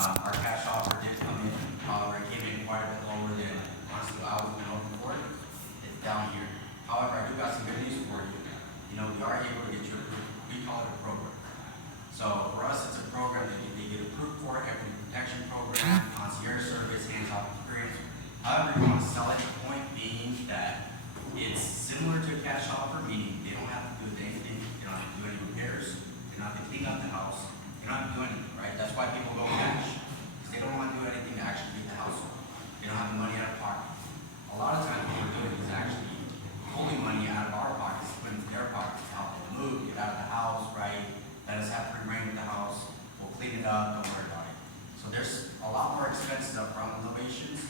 Our cash offer did come in, however, it came in quite a bit lower than honestly I was hoping for. It's down here. However, I do got some good news for you. You know, we are able to get you approved. We call it a program. So for us, it's a program that they get approved for, equity protection program, concierge service, hands-off experience. However, you want to sell it, the point being that it's similar to a cash offer, meaning they don't have to do anything, they don't have to do any repairs, they don't have to clean up the house, they don't have to do anything, right? That's why people go cash, because they don't want to do anything to actually get the house sold. They don't have the money out of pocket. A lot of times what we're doing is actually pulling money out of our pockets, putting it into their pockets to help them move, get out of the house, right? Let us have free reign with the house, we'll clean it up, don't worry about it. So there's a lot more expenses up front with novations.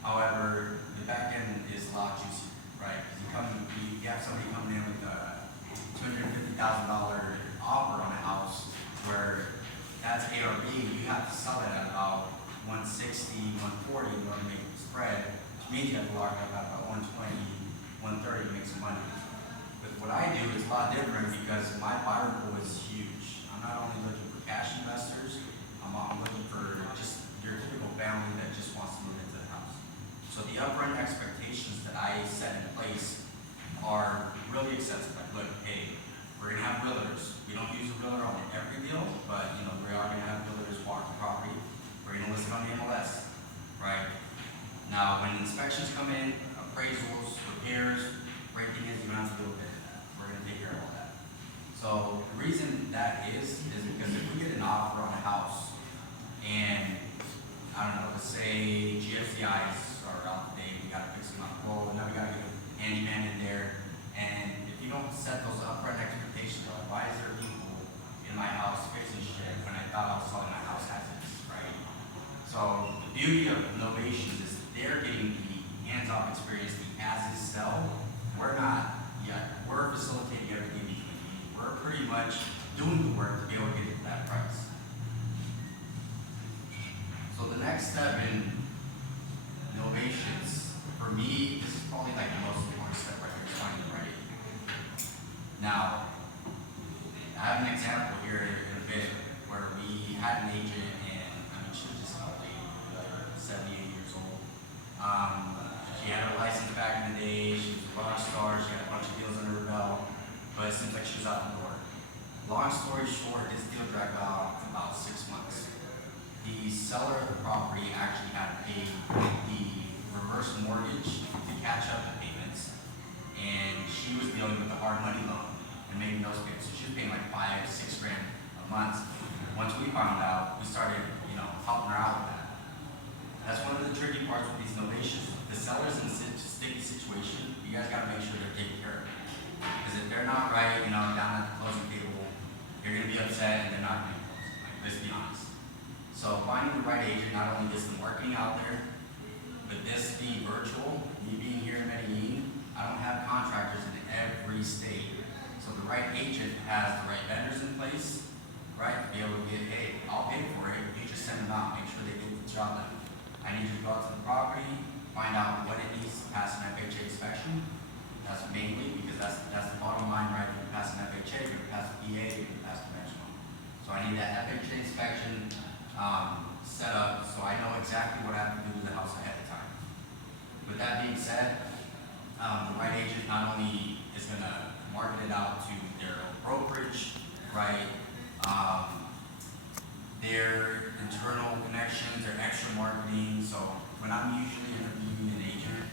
However, the back end is a lot juicier, right? Because you have somebody coming in with a $250,000 offer on a house where that's A or B, you have to sell it at about 160, 140 in order to make the spread, which means you have to lock up at about 120, 130 to make some money. But what I do is a lot different because my buyer pool is huge. I'm not only looking for cash investors, I'm looking for just your typical family that just wants to move into the house. So the upfront expectations that I set in place are really excessive. Like, look, hey, we're gonna have realtors. We don't use a realtor on every deal, but you know, we are gonna have realtors walk the property. We're gonna list it on the MLS, right? Now, when inspections come in, appraisals, repairs, breaking in, you don't have to deal with any of that. We're gonna take care of all that. So the reason that is because if we get an offer on a house and I don't know, let's say GFCIs are out today, we gotta fix them up. Well, now we gotta get a handyman in there. And if you don't set those upfront expectations, like why is there people in my house fixing shit when I thought I was selling my house as is, right? So the beauty of novations is they're getting the hands-on experience, the as-is sell. We're not yet. We're facilitating everything between. We're pretty much doing the work to be able to get to that price. So the next step in novations, for me, this is probably like the most important step right here, is finding the right agent. Now, I have an example here in a bit where we had an agent and I mean she was just like 78 years old. She had her license back in the day, she was a rock star, she had a bunch of deals under her belt, but it seems like she was out the door. Long story short, this deal dragged out for about 6 months. The seller of the property actually had to pay the reverse mortgage to catch up the payments, and she was dealing with a hard money loan and making those payments. So she was paying like $5, $6 grand a month. Once we found out, we started, helping her out with that. That's one of the tricky parts with these novations. The seller's in a sticky situation. You guys got to make sure they're taken care of. Because if they're not right, down at the closing table, you're going to be upset and they're not going to close. Like, let's be honest. So finding the right agent not only gets the marketing out there, but this being virtual, me being here in Medellin, I don't have contractors in every state. So the right agent has the right vendors in place, right, to be able to get, hey, I'll pay for it, you just send them out, make sure they get the job done. I need you to go out to the property, find out what it needs to pass an FHA inspection. That's mainly because that's the bottom line, right? If you pass an FHA, you're gonna pass the PA, you're gonna pass the conventional. So I need that FHA inspection set up so I know exactly what I have to do to the house ahead of time. With that being said, the right agent not only is going to market it out to their brokerage, right, their internal connections, their extra marketing. So when I'm usually interviewing an agent,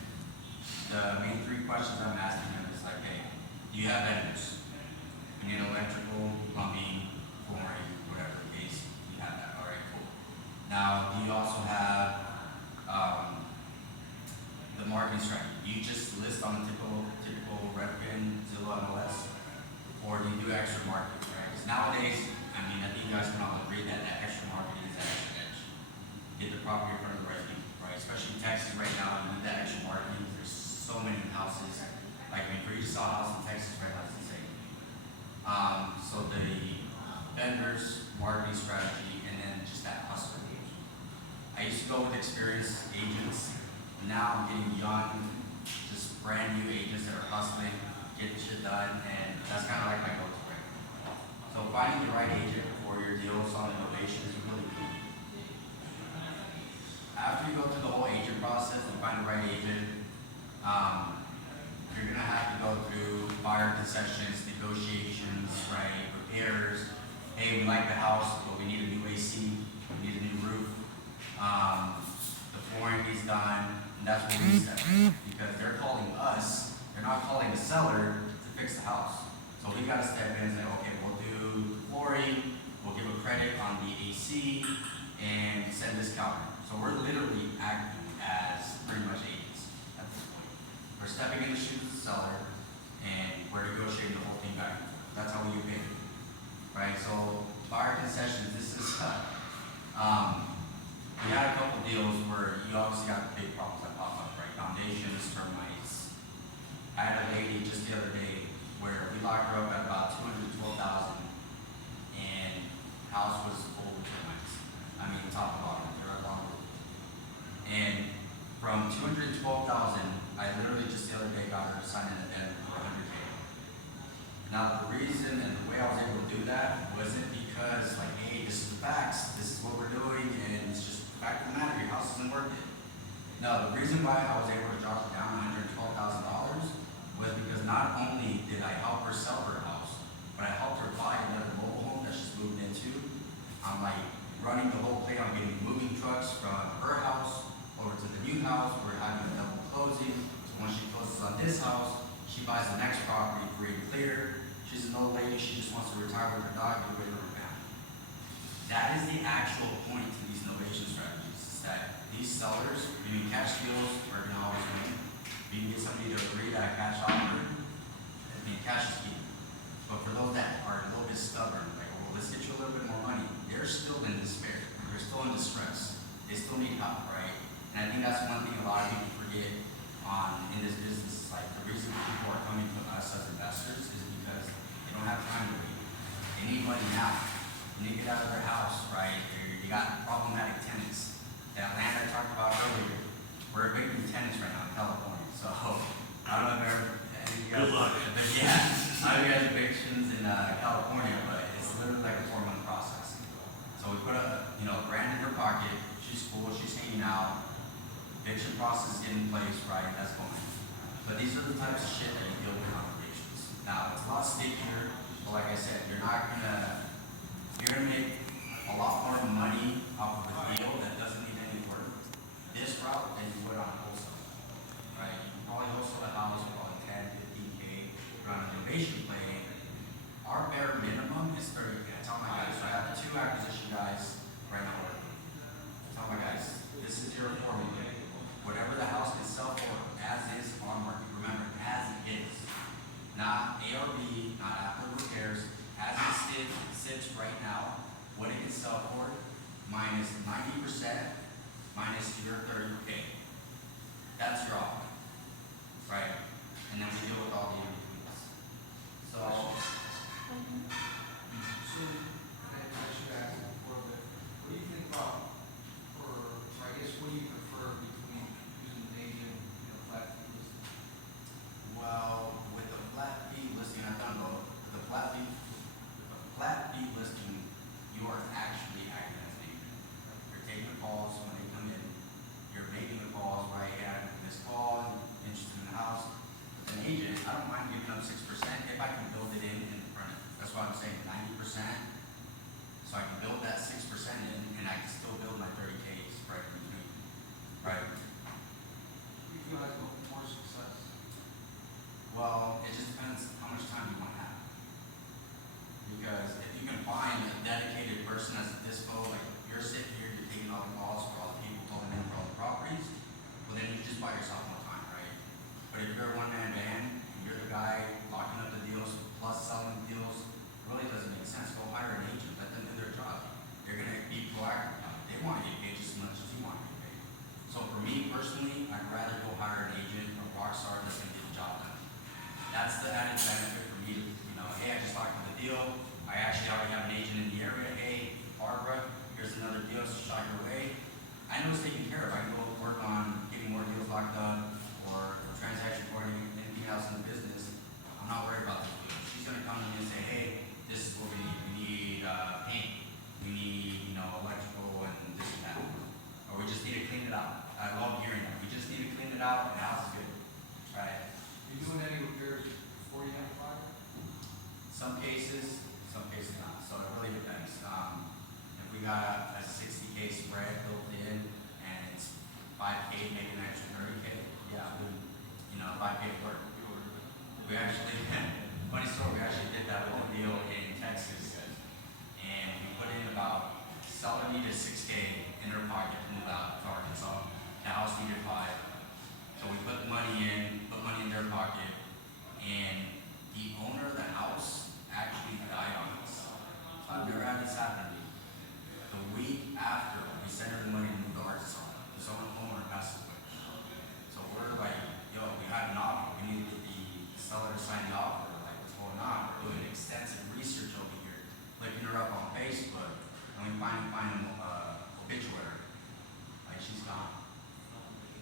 the main 3 questions I'm asking them is like, hey, do you have vendors? You need electrical, plumbing, flooring, whatever the case, you have that. All right, cool. Now, do you also have the marketing strategy? Do you just list on the typical Redfin, Zillow, MLS, or do you do extra marketing? Right? Because nowadays, I think you guys can all agree that extra marketing is that extra edge. Get the property in front of the right people, right? Especially in Texas right now, you need that extra marketing. There's so many houses. Like, for you to sell a house in Texas right now, it's insane. So the vendors, marketing strategy, and then just that hustle. I used to go with experienced agents. Now I'm getting young, just brand new agents that are hustling, getting shit done, and that's kind of like my go-to right now. So finding the right agent for your deals on innovation is really key. after you go through the whole agent process, you find the right agent, you're gonna have to go through buyer concessions, negotiations, right, repairs. Hey, we like the house, but we need a new AC, we need a new roof. The flooring needs done, and that's what we step in. Because they're calling us, they're not calling the seller to fix the house. So we gotta step in and say, okay, we'll do flooring, we'll give a credit on the AC, and send this counter. So we're literally acting as pretty much agents at this point. We're stepping in the shoes of the seller, and we're negotiating the whole thing back. That's how we get paid, right? So buyer concessions, this is we had a couple deals where you obviously got big problems that pop up, right? Foundations, termites. I had a lady just the other day where we locked her up at about $212,000, and house was full of termites. I mean, top to bottom, direct on roof. And from $212,000, I literally just the other day got her to sign an addendum for $100K. Now the reason and the way I was able to do that wasn't because like, hey, this is the facts, this is what we're doing, and it's just the fact of the matter, your house isn't worth it. No, the reason why I was able to drop it down $112,000 was because not only did I help her sell her house, but I helped her buy another mobile home that she's moving into. I'm like running the whole play on getting moving trucks from her house over to the new house. We're having a double closing. So once she closes on this house, she buys the next property free and clear. She's an old lady, she just wants to retire with her dog and get rid of her family. That is the actual point to these novation strategies, is that these sellers, I mean, cash deals are gonna always win. If you can get somebody to agree that a cash offer, I mean, cash is key. But for those that are a little bit stubborn, like, well, let's get you a little bit more money, they're still in despair. They're still in distress. They still need help, right? And I think that's one thing a lot of people forget in this business. Like, the reason people are coming to us as investors is because they don't have time to wait. They need money now. They need to get out of their house, right? You got problematic tenants. That land I talked about earlier, we're evicting tenants right now in California. So I don't know if any of you guys, good luck. but yeah, I know you guys evictions in California, but it's literally like a 4-month process. So we put a grand in her pocket. She's cool. She's hanging out. Eviction process is in place, right? That's going. But these are the types of shit that you deal with on evictions. Now it's a lot stickier, but like I said, you're gonna make a lot more money off of a deal that doesn't need any work this route than you would on wholesale, right? You can probably wholesale a house for like 10, 15K. But on a novation play, our bare minimum is 30K. I tell my guys, so I have 2 acquisition guys right now working. I tell my guys, this is your formula. Whatever the house can sell for, as is on market. Remember, as is, not ARV, not after repairs, as it sits right now. What it can sell for, minus 90%, minus your 30K. That's your offer, right? And then we deal with all the in-betweens. So, I should ask before, but what do you think about, I guess, what do you prefer between using an agent, flat fee listing? well, with the flat fee listing, I've done both. With the flat fee listing, you are actually acting as an agent. You're taking the calls when they come in. You're making the calls, right? Yeah, this call, interested in the house. With an agent, I don't mind giving up 6% if I can build it in front of it. That's why I'm saying 90%. So I can build that 6% in, and I can still build my 30Ks right in between, right? Do you feel like more success? Well, it just depends how much time you want to have. Because if you can find a dedicated person as a dispo, like you're sitting here, you're taking all the calls for all the people calling in for all the properties, well then you just buy yourself more time, right? But if you're a one-man band, and you're the guy locking up the deals plus selling the deals, it really doesn't make sense. Go hire an agent, let them do their job. They're going to be proactive about it. They want to get paid just as much as you want to get paid. So for me personally, I'd rather go hire an agent, a rock star that's going to get the job done. That's the added benefit for me to, hey, I just locked up the deal. I actually already have an agent in the area. Hey, Barbara, here's another deal, so shot your way. I know it's taken care of. I can go work on getting more deals locked up or transaction or anything else in the business. I'm not worried about this deal. She's going to come to me and say, hey, this is what we need. We need paint. We need, electrical and this and that. Or we just need to clean it out. got a 60K spread built in, and it's 5K, making an extra 30K. Yeah, you know, 5K work. We actually, funny story, we actually did that with a deal in Texas, and we put in about seller needed 6K in their pocket to move out to Arkansas. The house needed 5. So we put money in their pocket, and the owner of the house actually died on us. So I've never had this happen to me. The week after we sent her the money to move to Arkansas, the homeowner passed away. So we're like, yo, we had an offer. We need to get the seller to sign the offer. Like, what's going on? We're doing extensive research over here, looking her up on Facebook, and we finally find an obituary. Like, she's gone.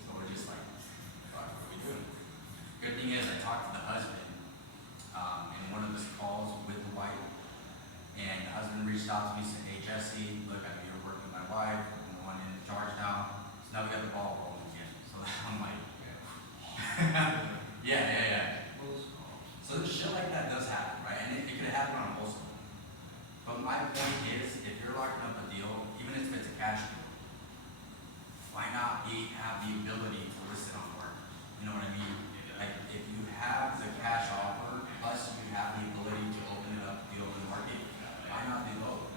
So we're just like, what are we doing? Good thing is, I talked to the husband in one of his calls with the wife, and the husband reached out to me and said, hey Jesse, look, I know you're working with my wife, I'm the one in charge now, so now we got the ball rolling again. So I'm like, yeah. So shit like that does happen, right? And it could happen on both sides. But my point is, if you're locking up a deal, even if it's a cash deal, why not have the ability to list it on work? You know what I mean? Like, if you have the cash offer, plus you have the ability to open it up to the open market, why not do both?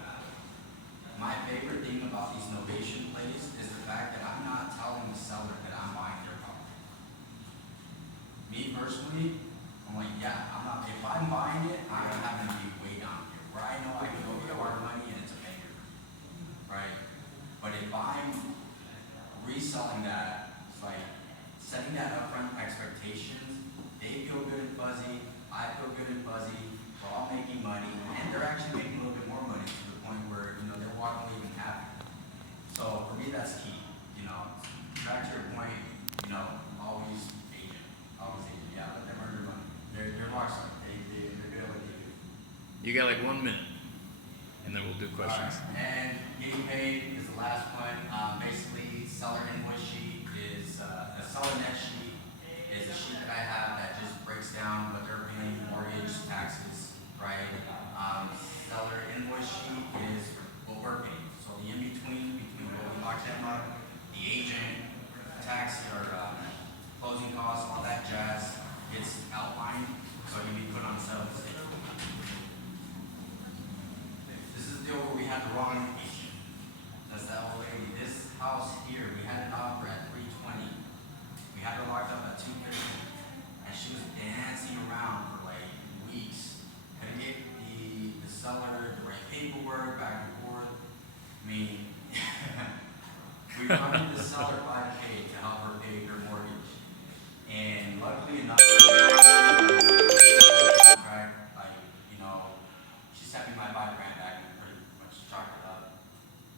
My favorite thing about these novation plays is the fact that I'm not telling the seller that I'm buying their property. Me personally, I'm like, yeah, if I'm buying it, I'm having to be way down here, where I know I can go get our money and it's a banger, right? But if I'm reselling that, it's like setting that upfront expectations, they feel good and fuzzy, I feel good and fuzzy, we're all making money, and they're actually making a little bit more money to the point where, you know, they're walking away even happy. So for me, that's key, you know. Back to your point, you know, always agent, yeah, let them earn their money. They're rock stars, they're good at what they do. You got like 1 minute, and then we'll do questions. All right. And getting paid is the last one. Basically, seller invoice sheet is a seller net sheet is a sheet that I have that just breaks down what they're paying, mortgage, taxes, right? Seller invoice sheet is what we're paying. So the in-between, between what we locked them up, the agent, tax, or closing costs, all that jazz gets outlined, so it can be put on sale. This is the deal where we had the wrong agent. That's that old lady. This house here, we had it offer at 320. We had her locked up at 250, and she was dancing around for like weeks. Couldn't get the seller the right paperwork, back and forth. I mean, we wanted the seller 5K to help her pay her mortgage, and luckily enough, like, you know, she sent me my $5 grand back and pretty much chalked it up.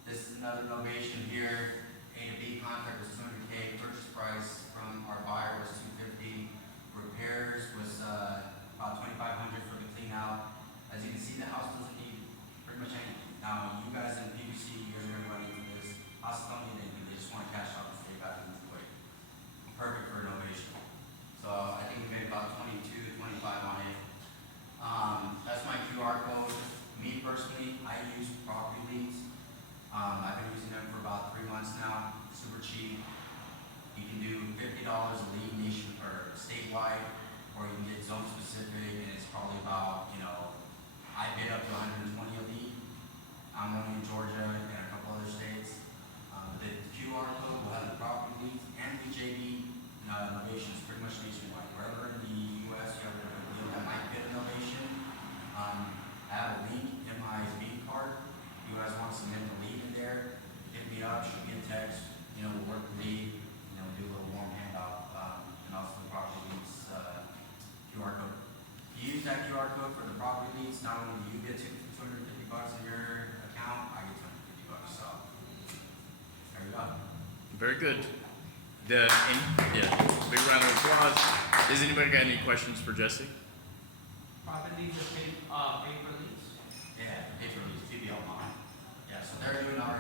This is another novation here. A to B contract was 200K. Purchase price from our buyer was 250. Repairs was about 2,500 for the clean out. As you can see, the house doesn't need pretty much anything. Now, you guys in PVC, you guys are gonna run into this. House don't need anything. They just want to cash out and stay back and move quick. Perfect for renovation. So I think we made about 22, 25 on it. That's my QR code. Me personally, I use property leads. I've been using them for about 3 months now. Super cheap. You can do $50 a lead nation or statewide, or you can get zone specific, and it's probably about, you know, I bid up to 120 a lead. I'm only in Georgia and a couple other states. The QR code will have the property leads and BJB innovations pretty much nationwide. Wherever in the U.S. you have a deal that might get innovation, I have a link in my bean card. If you guys want to submit a lead in there, hit me up, shoot me a text. You know, we'll work the lead. You know, do a little warm handout, and also the property leads QR code. If you use that QR code for the property leads, not only do you get $250 in your account, I get $250. So there you go. Very good. Big round of applause. Does anybody got any questions for Jesse? Property leads are paper leads? Yeah, paper leads, PBL line. Yeah, so they're doing our